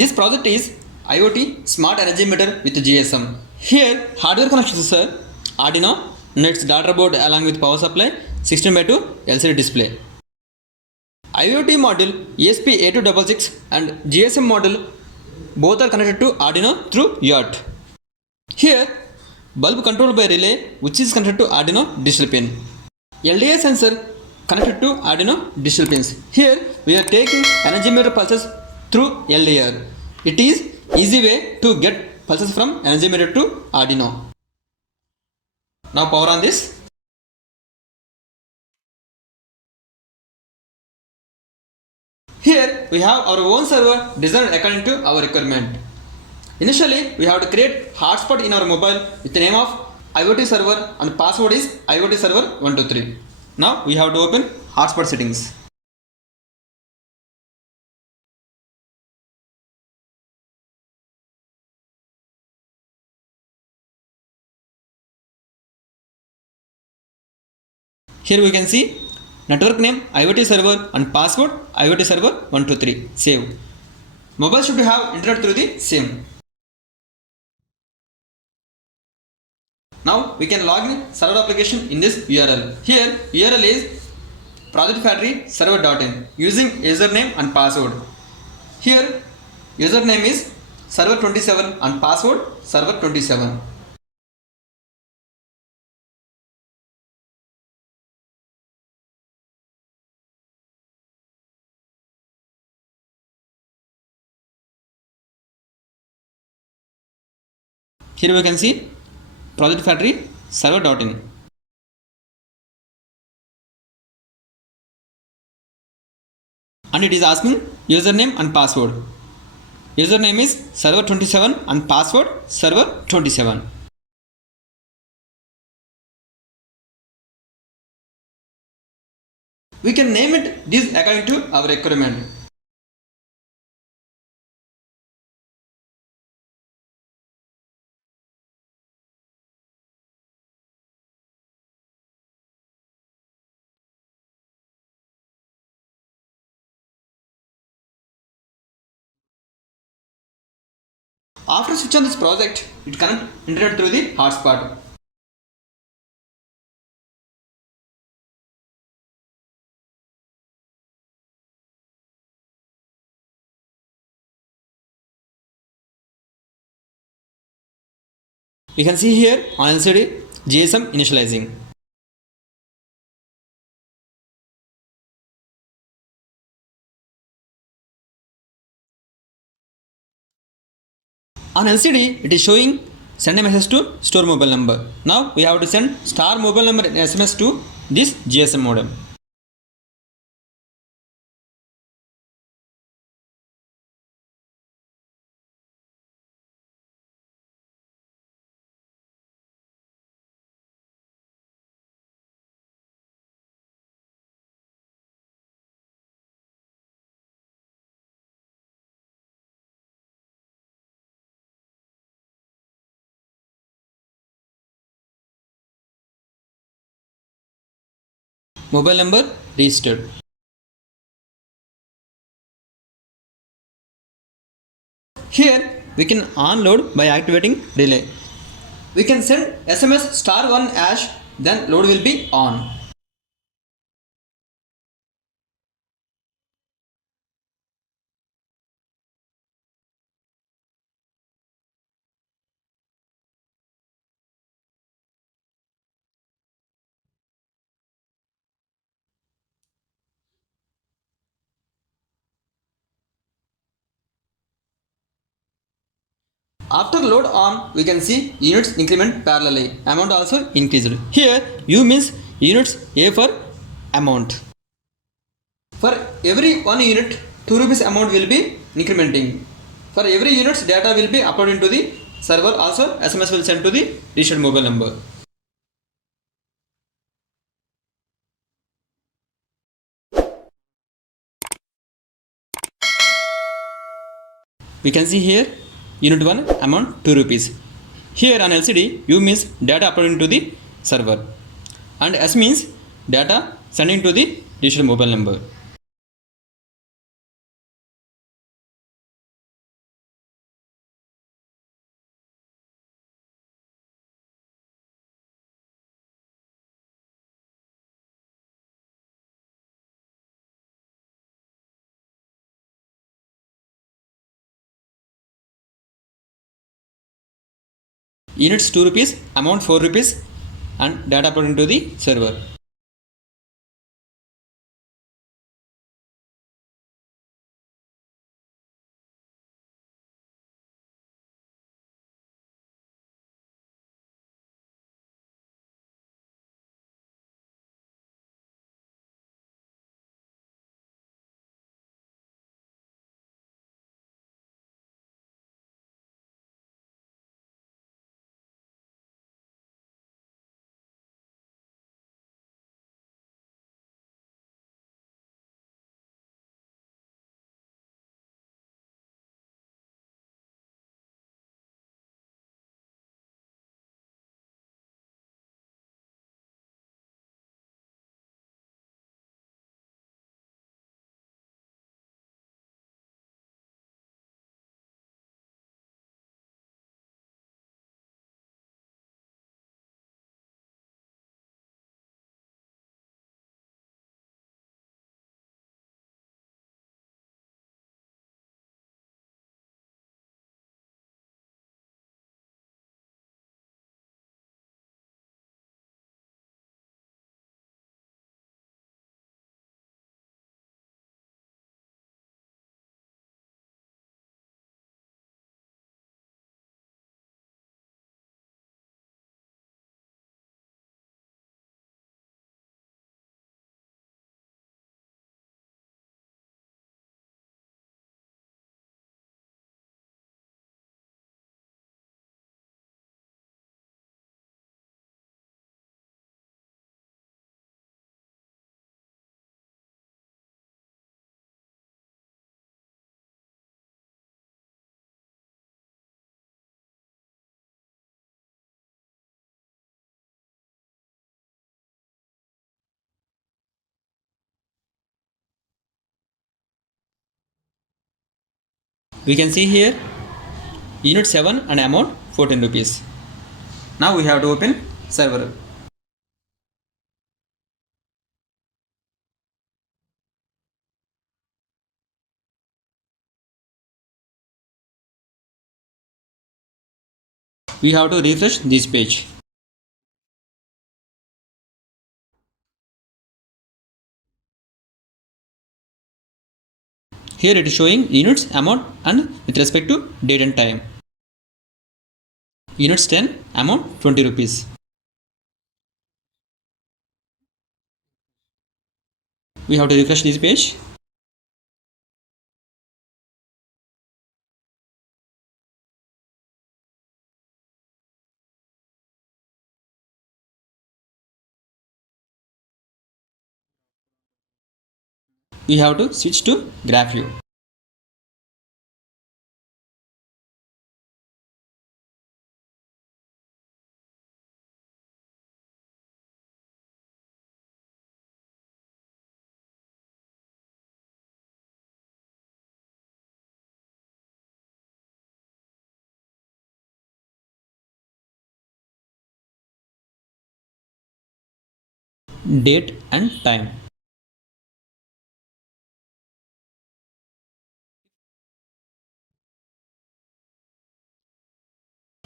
This project is IoT Smart Energy Meter with GSM. Here hardware connections are Arduino, its data board along with power supply, 16:2 LCD display. IoT module ESP8266 and GSM module both are connected to Arduino through UART. Here bulb controlled by relay which is connected to Arduino digital pin. LDA sensor connected to Arduino digital pins. Here we are taking energy meter pulses through LDR. It is easy way to get pulses from energy meter to Arduino. Now power on this. Here we have our own server designed according to our requirement. Initially we have to create hotspot in our mobile with the name of IoT server and password is IoT server 123. Now we have to open hotspot settings. Here we can see network name IoT server and password IoT server 123. Save. Mobile should have internet through the SIM. Now we can log in server application in this URL. Here URL is project factory server.in using username and password. Here username is server27 and password server27. Here we can see project factory server.in. And it is asking username and password. Username is server27 and password server27. We can name it this according to our requirement. After switch on this project, it connect internet through the hotspot. We can see here on LCD GSM initializing. On LCD, it is showing send a message to store mobile number. Now we have to send star mobile number in SMS to this GSM modem. Mobile number registered. Here we can unload by activating relay. We can send SMS *1 hash, then load will be on. After load on, we can see units increment parallelly. Amount also increased. Here U means units, A for amount. For every 1 unit, 2 rupees amount will be incrementing. For every unit's data will be uploaded into the server. Also SMS will send to the registered mobile number. We can see here unit 1 amount 2 rupees. Here on LCD U means data uploading to the server and S means data sending to the registered mobile number. Units 2 rupees, amount 4 rupees, and data put into the server. We can see here unit 7 and amount 14 rupees. Now we have to open server. We have to refresh this page. Here it is showing units, amount, and with respect to date and time. Units 10, amount 20 rupees. We have to refresh this page. We have to switch to graph view. Date and time.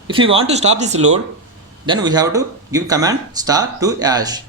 If we want to stop this load, then we have to give command star to hash.